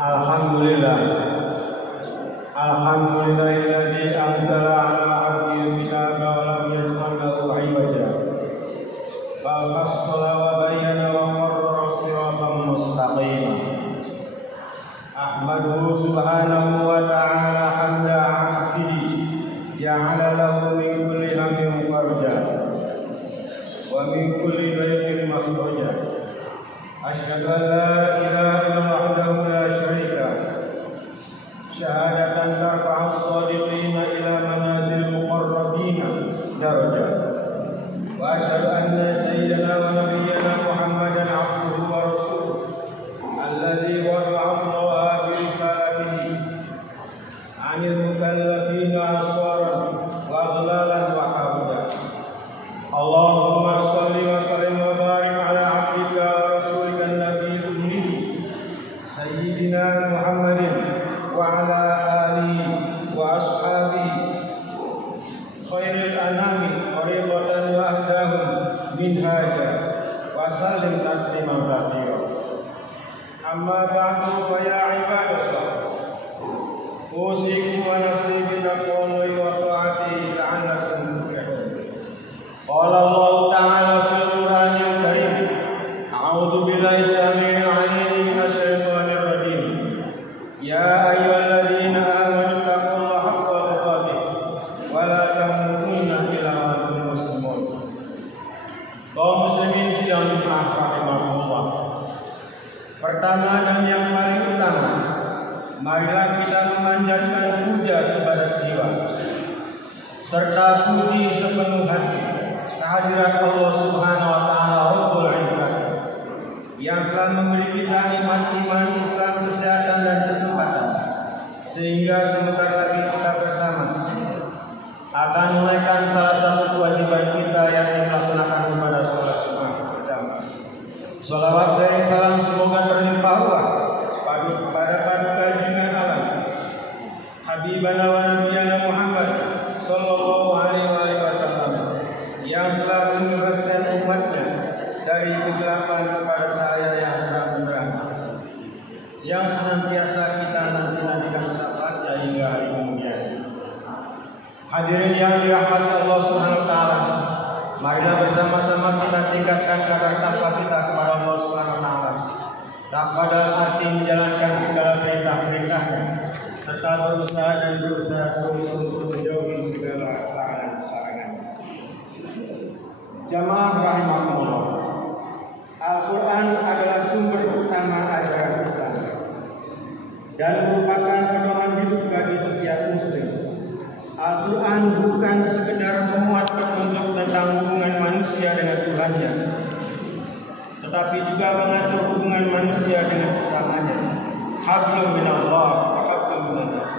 Alhamdulillah. Alhamdulillahilladzi anzala 'ala 'abdihi al-kitaba wa lam yaj'al lahu 'iwaja. Bal fassala wa bayyana wa qarrara siratan mustaqima. Ahmaduhu subhanahu wa ta'ala hamda 'abdihi ja'ala lahu min kulli hammin farja wa min kulli dhayqin makhraja. Asyhadu an la ilaha illallah wahdahu la syarika lah. Syahadatan tarfa'u as-shadiqina ila manazil muqarrabina daraja. Wa asyhadu anna sayyidana wa nabiyyana Muhammadan 'abduhu wa rasuluhu alladzi wada'a Allah bi risalatihi 'anil mukallafina aswaran wa aghlalan wa habda. Allahumma shalli wa sallim wa barik ala 'abdika wa rasulika an-nabiyil ummi sayyidina Muhammadin wa ala alihi wa ashabihi khairil anami qaribatan wa ahdahum minhaja wa sallim tasliman katsira. Amma ba'du fa ya ibadallah, usikum wa nafsi bi taqwallahi wa ta'atihi la'allakum tuflihun. Qala Allah ta'ala fil Qur'anil Karim, a'udzu billahi samil 'alim minasy syaithanir rajim. Ya ayyuhalladzina amanu taqullaha haqqa tuqatih wa la tamutunna illa wa antum muslimun. Kaum muslimin sidang rahimahullah. Pertama dan yang paling utama, marilah kita memanjatkan puja kepada jiwa serta puji sepenuh hati kehadirat Allah Subhanahu wa taala Rabbul Izzah yang telah memberi kita nikmat iman, Islam, kesehatan dan kesempatan sehingga sebentar lagi kita bersama akan menunaikan salah satu kewajiban kita yang dilaksanakan kepada sholat Jumat bersama. Salawat dan salam semoga berlimpah ruah pada paduka junjungan alam Habibana wa Nabiyana Muhammad sallallahu alaihi wasallam yang telah membebaskan umatnya dari kegelapan kepada cahaya yang terang-benderang, yang senantiasa kita nanti-nantikan syafaatnya hingga hari kemudian. Hadirin yang dirahmati Allah Subhanahu wa taala, marilah bersama-sama kita tingkatkan kadar takwa kita kepada Allah Subhanahu wa taala. Takwa dalam arti menjalankan segala perintah-perintahnya serta berusaha untuk menjauhi segala larangan-larangan. Jamaah rahimahullah, Al-Quran adalah sumber utama ajaran Islam dan merupakan pedoman hidup bagi setiap muslim. Al-Quran bukan sekedar memuat petunjuk tentang hubungan manusia dengan Tuhannya, tetapi juga mengatur hubungan manusia dengan sesamanya. Hablum minallah wa hablum minannas.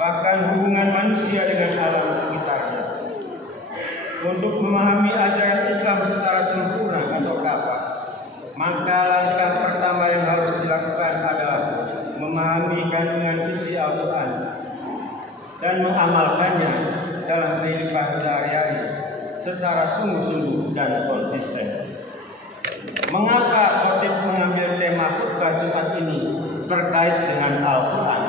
Bahkan hubungan manusia dengan alam sekitarnya. Untuk memahami ajaran Islam secara sempurna atau kafah, maka langkah pertama yang harus dilakukan adalah memahami kandungan isi Al-Quran dan mengamalkannya dalam kehidupan sehari-hari secara sungguh-sungguh dan konsisten. Mengapa khotib mengambil tema khutbah Jumat ini terkait dengan Al-Quran?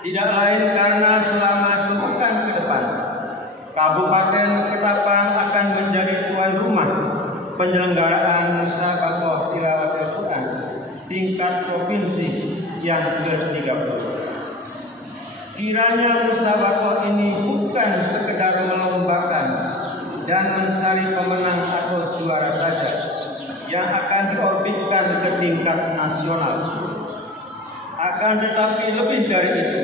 Tidak lain karena selama sepekan ke depan, Kabupaten Ketapang akan menjadi tuan rumah penyelenggaraan musabaqah tilawah Al-Quran tingkat provinsi yang ke-30. Kiranya musabaqah ini bukan sekedar melombakan dan mencari pemenang atau juara saja yang akan diorbitkan ke tingkat nasional, akan tetapi lebih dari itu,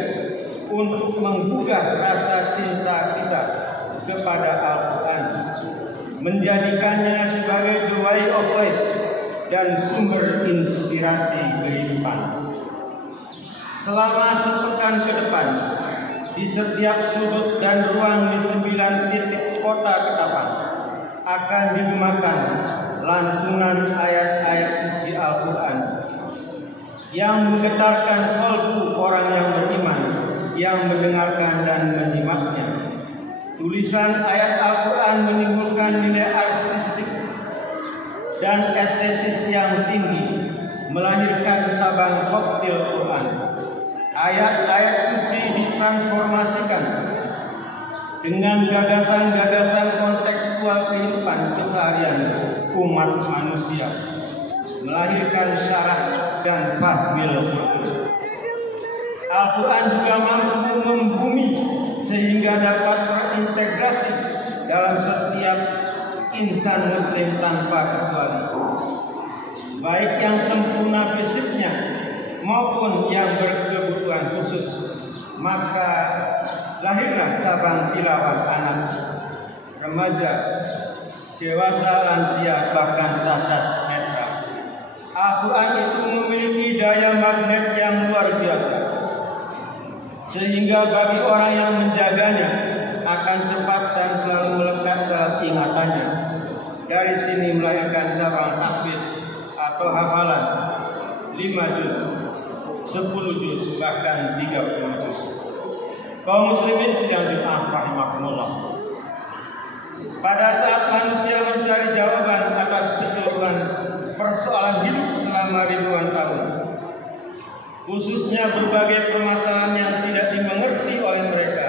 untuk menggugah rasa cinta kita kepada Al-Quran, menjadikannya sebagai the way of life dan sumber inspirasi kehidupan. Selama sepekan ke depan, di setiap sudut dan ruang di 9 titik kota Ketapang akan digemakan lantunan ayat-ayat suci Al-Quran yang menggetarkan kalbu orang yang beriman yang mendengarkan dan menyimaknya. Tulisan ayat Al-Quran menimbulkan nilai artistik dan estetis yang tinggi, melahirkan cabang koktil Quran. Ayat-ayat suci ditransformasikan dengan gagasan-gagasan kontekstual kehidupan keseharian umat manusia, melahirkan syarah dan fahmil. Al-Quran juga mampu membumi sehingga dapat terintegrasi dalam setiap insan muslim tanpa kecuali, baik yang sempurna fisiknya maupun yang berkebutuhan khusus. Maka lahirlah cabang tilawah anak, remaja, dewasa, lansia, bahkan cacat netra. Al-Quran itu memiliki daya magnet yang luar biasa, sehingga bagi orang yang menjaganya akan cepat dan selalu melekat dalam ingatannya. Dari sini melahirkan cabang tahfidz atau hafalan 5 juz, 10 juz, bahkan 30 juz. Kaum muslimin yang rahimahumullah, pada saat manusia mencari jawaban atas keseluruhan persoalan hidup selama ribuan tahun, khususnya berbagai permasalahan yang tidak dimengerti oleh mereka,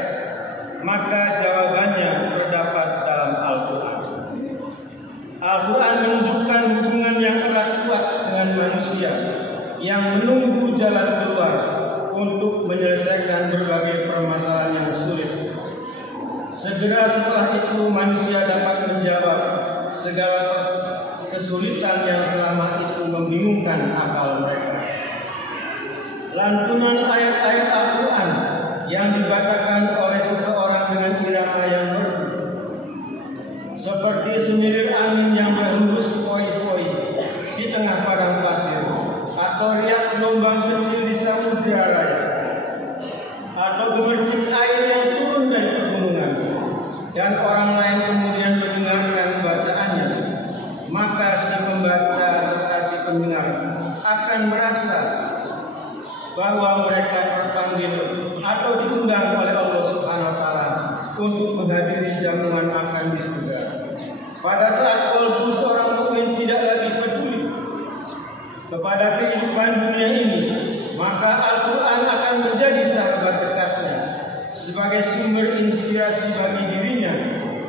maka jawabannya terdapat dalam Al-Quran. Al-Quran menunjukkan hubungan yang erat kuat dengan manusia yang menunggu jalan keluar untuk menyelesaikan berbagai permasalahan yang sulit. Segera setelah itu manusia dapat menjawab segala kesulitan yang selama itu membingungkan akal mereka. Lantunan ayat-ayat Al-Quran yang dibacakan oleh seseorang dengan irama yang merdu, seperti semilir angin yang berhembus poi-poi di tengah padang pasir, atau riak gelombang kecil di samudera raya, atau gemercik air yang turun dari pegunungan, dan orang lain kemudian mendengarkan bacaannya, maka si pembaca serta si pendengar akan merasa bahwa mereka terpanggil atau diundang oleh Allah Subhanahu wa taala untuk menghadiri jamuan makan di surga. Pada saat kalbu seorang mukmin tidak lagi peduli kepada kehidupan dunia ini, maka Al-Quran akan menjadi sahabat dekatnya sebagai sumber inspirasi bagi dirinya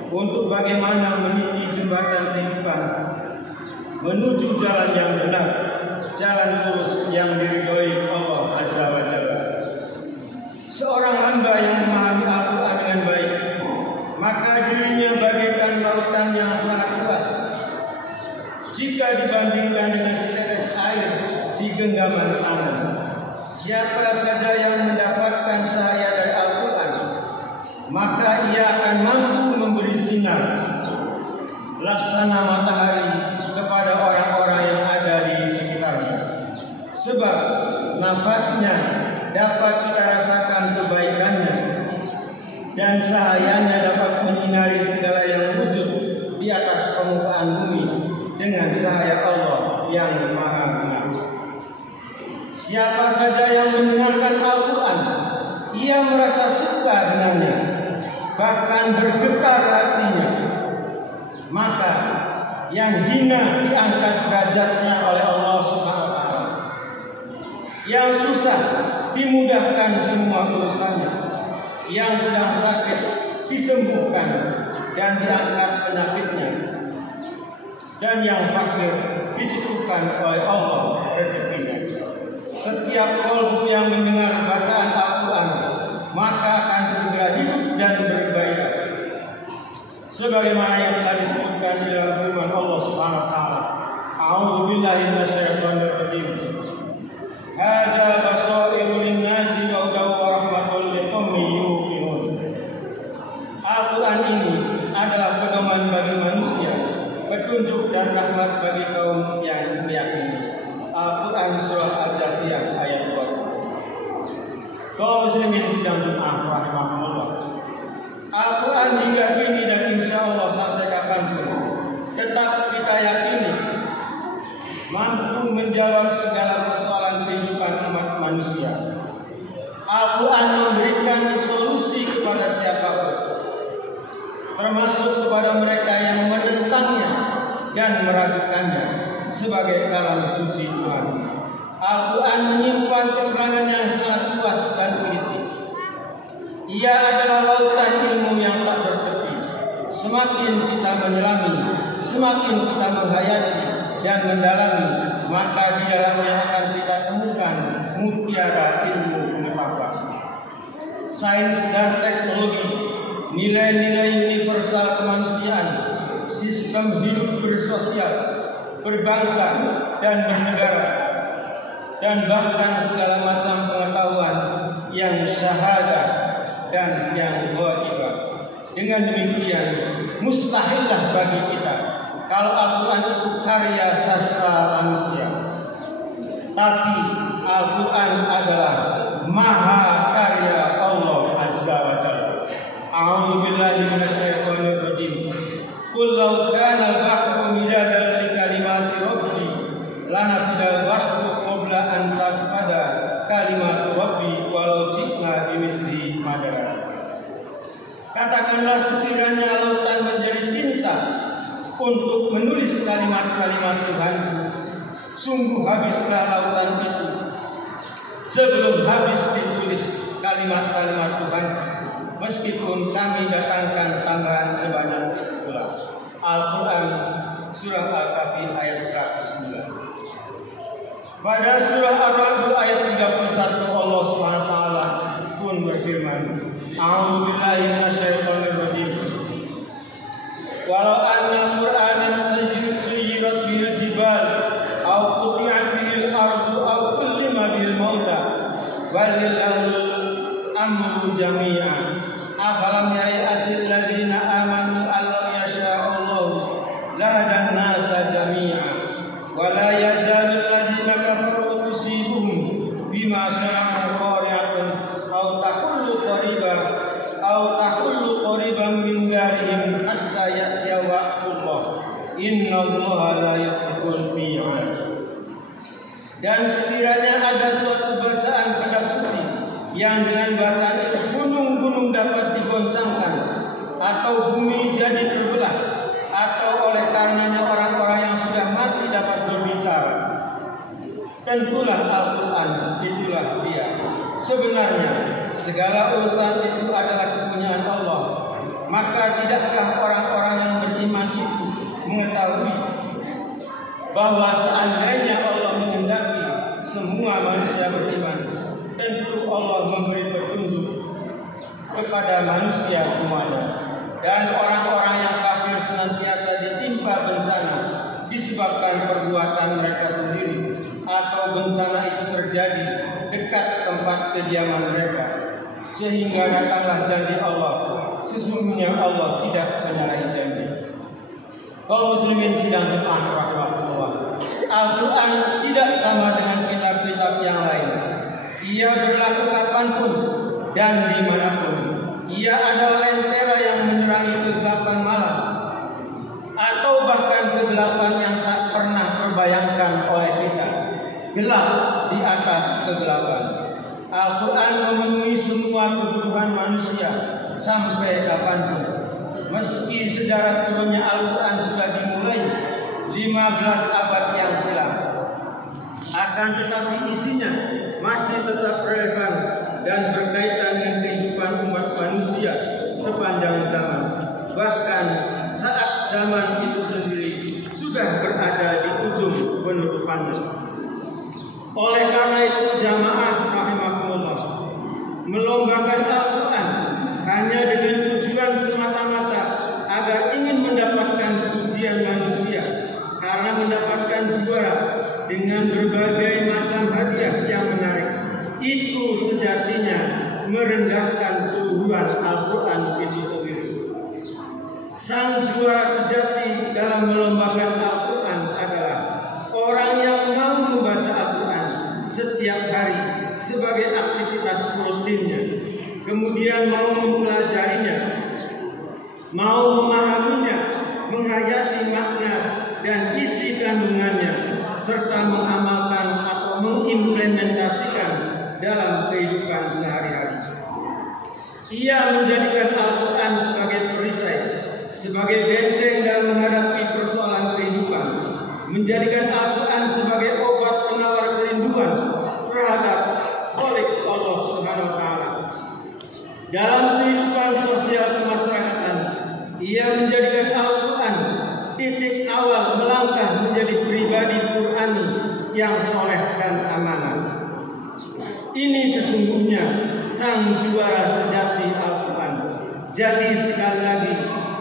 untuk bagaimana meniti jembatan kehidupan menuju jalan yang benar, jalan lurus yang diridhoi Allah Azza wa Jalla. Seorang hamba yang memahami Al-Quran dengan baik, maka dirinya bagaikan lautan yang sangat luas jika dibandingkan dengan setetes air di genggaman tangan. Siapa saja yang mendapatkan cahaya dari Al-Quran, maka ia akan mampu memberi sinar laksana matahari kepada orang-orang yang ada di sekitarnya. Sebab nafasnya dapat kita rasakan kebaikannya, dan cahayanya dapat menyinari segala yang wujud di atas permukaan bumi dengan cahaya Allah yang Maha Benar. Siapa saja yang mendengarkan Al-Quran, ia merasa suka dengannya, bahkan bergetar hatinya. Maka yang hina diangkat derajatnya oleh Allah Subhanahu wa taala, yang susah dimudahkan semua urusannya, yang sedang sakit disembuhkan dan diangkat penyakitnya, dan yang fakir dicukupkan oleh Allah rezekinya. Setiap kalbu yang mendengar bacaan Al-Quran maka akan segera hidup dan beribadah, sebagaimana yang telah disebutkan di dalam firman Allah Subhanahu wa taala, A'udzu billahi minasyaitonir rajim. Hadza basairu lin-nasi wa hudan wa rahmatun liqaumin yuqinun. Al-Quran ini adalah pedoman bagi manusia, petunjuk dan rahmat bagi kaum yang meyakini. Al-Quran surah Al-Jathiyah ayat 2. Kaum muslimin yang rahimahumullah, Al-Quran hingga kini dan insya Allah sampai kapanpun tetap kita yakini mampu menjawab segala persoalan kehidupan umat manusia. Al-Quran memberikan solusi kepada siapapun, termasuk kepada mereka yang menentangnya dan meragukannya sebagai kalam suci Tuhan. Al-Quran menyimpan keterangan yang sangat luas dan teliti. Ia adalah lautan ilmu yang tak bertepi. Semakin kita menyelami, semakin kita menghayati dan mendalami, maka di dalamnya akan kita temukan mutiara ilmu pengetahuan. Sains dan teknologi, nilai-nilai universal kemanusiaan, sistem hidup bersosial, berbangsa dan bernegara, dan bahkan segala macam pengetahuan yang syahadah dan yang ghaibah. Dengan demikian, mustahillah bagi kita kalau Al-Quran itu karya sastra manusia. Tapi Al-Quran adalah maha karya Allah Azza wa Jalla. A'udzu billahi minasyaitonir rajim. Qul law kana al-bahru midadan li kalimati rabbi lanafida al-bahru qabla an tanfada kalimatu rabbi walau ji'na bimithlihi madada. Katakanlah sekiranya lautan menjadi tinta untuk menulis kalimat-kalimat Tuhanku, sungguh habislah lautan itu sebelum habis ditulis kalimat-kalimat Tuhan, meskipun kami datangkan tambahan sebanyak pula. Al-Quran surah Al-Kahfi ayat 109. Pada surah Ar-Ra'd ayat 31 Allah Subhanahu wa taala pun berfirman, A'udzu billahi minasyaitonir rajim. Walau anna Qur'anan suyirat bil jibal aw quti'at bil ardu aw kullima bil mauta walillahil amru jami'an afalam ya'lasil ladzina amanu allam yasha'allahu la hadan nasa jami'an wa la yazalul ladzina kafaru tusibuhum bima sana'u qari'atan aw taqullu qariban min darihim hatta ya'tiya wa'dullah innallaha la yukhliqul mi'ad. Dan sekiranya ada suatu bacaan pada suci yang dengan bacaan itu gunung-gunung dapat digoncangkan atau bumi jadi terbelah atau oleh karenanya orang-orang yang sudah mati dapat berbicara, tentulah Al-Quran itulah dia. Sebenarnya segala urusan itu adalah kepunyaan Allah. Maka tidakkah orang-orang yang beriman itu mengetahui bahwa seandainya Allah menghendaki semua manusia beriman, tentu Allah memberi petunjuk kepada manusia semuanya. Dan orang-orang yang kafir senantiasa ditimpa bencana disebabkan perbuatan mereka sendiri, atau bencana itu terjadi dekat tempat kediaman mereka, sehingga datanglah janji Allah. Sesungguhnya Allah tidak menyalahi janji. Kaum muslimin sidang Jumat rahmatullah. Al-Quran tidak sama dengan kitab-kitab yang lain. Ia berlaku kapanpun dan dimanapun. Ia adalah lentera yang menerangi kegelapan malam, atau bahkan kegelapan yang tak pernah terbayangkan oleh kita. Gelap di atas kegelapan. Al-Quran memenuhi semua kebutuhan manusia sampai kapanpun. Meski sejarah turunnya Al-Quran sudah dimulai 15 abad yang silam, akan tetapi isinya masih tetap relevan dan berkaitan dengan kehidupan umat manusia sepanjang zaman. Bahkan saat zaman itu sendiri sudah berada di ujung penutupannya. Oleh karena itu jamaah rahimahumullah melombakan Al-Quran hanya dengan tujuan semata-mata agar ingin mendapatkan pujian manusia, karena mendapatkan juara dengan berbagai macam hadiah yang menarik. Itu sejatinya merendahkan tujuan Al-Quran itu sendiri. Sang juara sejati dalam melombakan Al-Quran adalah orang yang mau membaca Al-Quran setiap hari sebagai aktivitas rutinnya, kemudian mau mempelajarinya, mau memahaminya, menghayati makna dan isi kandungannya, serta mengamalkan atau mengimplementasikan dalam kehidupan sehari-hari. Ia menjadikan Al-Quran sebagai perisai, sebagai benteng dalam menghadapi persoalan kehidupan, menjadikan Al-Quran sebagai obat penawar kerinduan Ini sesungguhnya sang juara sejati Al-Quran. Jadi sekali lagi,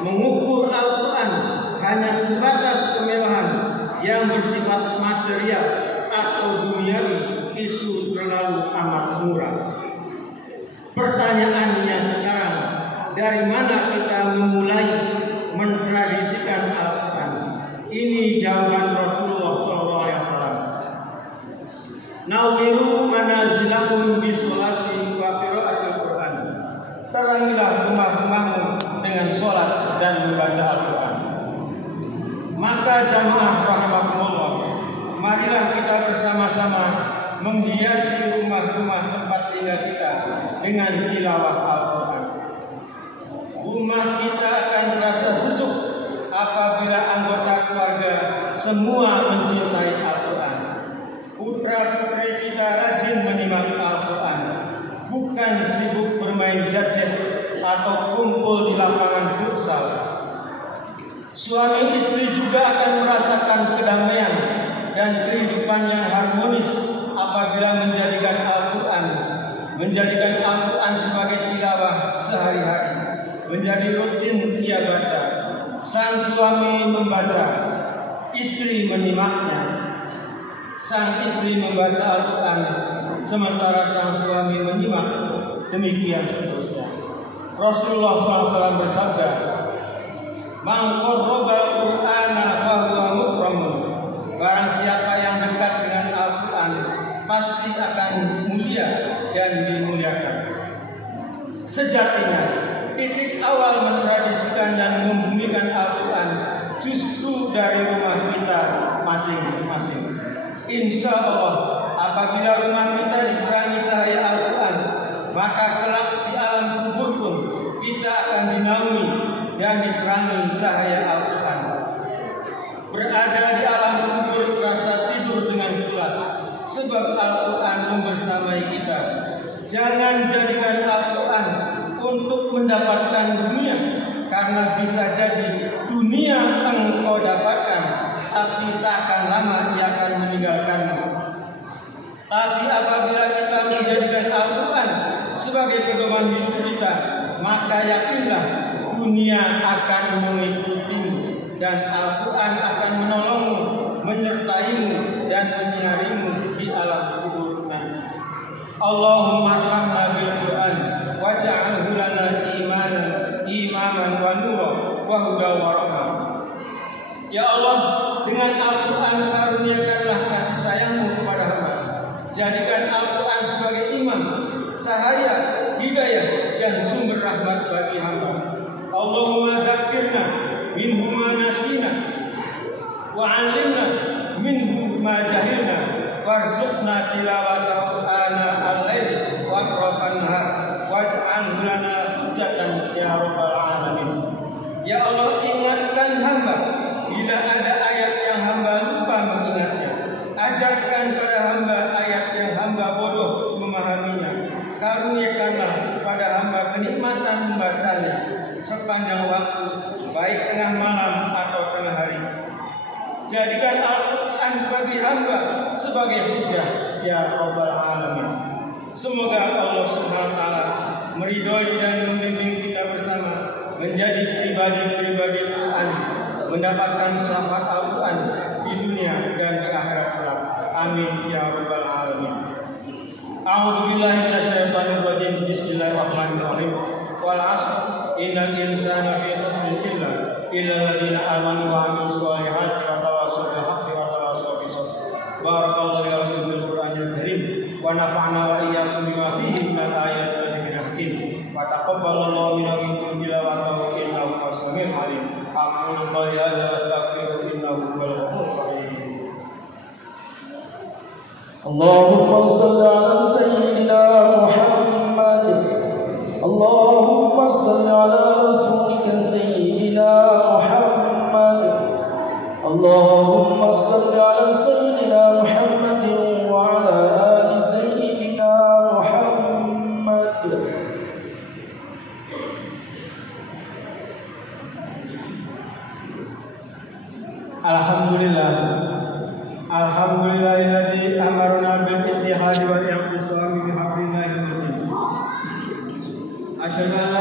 mengukur Al-Quran hanya sebatas kemewahan yang bersifat material atau duniawi itu terlalu amat murah. Pertanyaannya sekarang, dari mana kita memulai mentradisikan Al-Quran? Ini jawaban Rasulullah SAW. Nawiru manazilakum bisolati wa qiraatil Quran. Terangilah rumah-rumahmu dengan sholat dan membaca Al-Quran. Maka jamaah rahimakumullah, marilah kita bersama-sama menghiasi rumah-rumah tempat tinggal kita dengan tilawah Al-Quran. Rumah kita akan terasa sejuk apabila anggota keluarga semua mencintai Al-Quran. Putra-putri kita rajin menyimak Al-Quran, bukan sibuk bermain gadget atau kumpul di lapangan futsal. Suami istri juga akan merasakan kedamaian dan kehidupan yang harmonis apabila menjadikan Al-Quran sebagai tilawah sehari-hari, menjadi rutin ia baca. Sang suami membaca, istri menyimaknya. Sang istri membaca Al-Quran, sementara sang suami menyimak. Demikian seterusnya. Rasulullah SAW bersabda, "Man qarrabal Qur'ana fahuwa mukramun." Barang siapa yang dekat dengan Al-Quran pasti akan mulia dan dimuliakan. Sejatinya, titik awal mentradisikan dan membumikan Al-Quran justru dari rumah kita masing-masing. Insya Allah, apabila rumah kita diterangi cahaya Al-Quran, maka kelak di alam kubur pun kita akan dinaungi dan diterangi cahaya Al-Quran. Berada di alam kubur terasa tidur dengan pulas, sebab Al-Quran membersamai kita. Jangan jadikan Al-Quran untuk mendapatkan dunia, karena bisa jadi dunia engkau dapatkan, tapi tak akan lama ia akan meninggalkanmu. Tapi apabila kita menjadikan Al-Quran sebagai pedoman hidup kita, maka yakinlah dunia akan mengikutimu dan Al-Quran akan menolongmu, menyertaimu dan menyinarimu di alam kubur nanti. Allahumma rahmna bil Quran waj'alhu lana imaman wa nura wa hudan wa rahmah. Ya Allah, dengan Al-Quran karuniakanlah kasih sayang-Mu kepada hamba. Jadikan Al-Quran sebagai imam, cahaya, hidayah dan sumber rahmat bagi hamba. Allahumma dzakirna minhu ma nasina wa 'allimna minhu ma jahilna warzuqna tilawatahu ana al-lail wa atrafan nahar waj'alhu lana hujjatan ya rabbal alamin. Ya Allah, ingatkan hamba bila ada ayat yang hamba lupa mengingatnya. Ajarkan pada hamba ayat yang hamba bodoh memahaminya. Karuniakanlah kepada hamba kenikmatan membacanya sepanjang waktu, baik tengah malam atau tengah hari. Jadikan Al-Quran bagi hamba sebagai hujjah ya rabbal alamin. Semoga Allah Subhanahu wa taala meridhoi dan membimbing kita bersama menjadi pribadi-pribadi Quran, mendapatkan syafaat Al-Quran di dunia dan di akhirat kelak. Amin ya rabbal alamin. A'udzu billahi minasyaitonir rajim. Bismillahirrahmanirrahim. Wal 'asr innal insana fi khusrin illa alladziina aamanu wa 'amilus shalihati wa tawassaw bil haqqi wa tawassaw bis sabr. Barakallahu li fil Qur'anil karim wa nafa'na wa iyyakum bima fihi minal ayati wal dhikril hakim. Wa taqabbalallahu minna wa minkum tilawatahu innahu was-sami'ul 'alim. Aqulu qawli hadza wa astaghfiru innahu huwal ghafurur rahim. Allahumma shalli ala sayyidina Muhammad. Allahumma shalli ala rasulika sayyidina Muhammad. Allahumma shalli ala sayyidina Muhammad wa ala ali sayyidina Muhammad. Alhamdulillah. Alhamdulillahilladzi amarna bil ittihadi wal i'tisami bihi dengan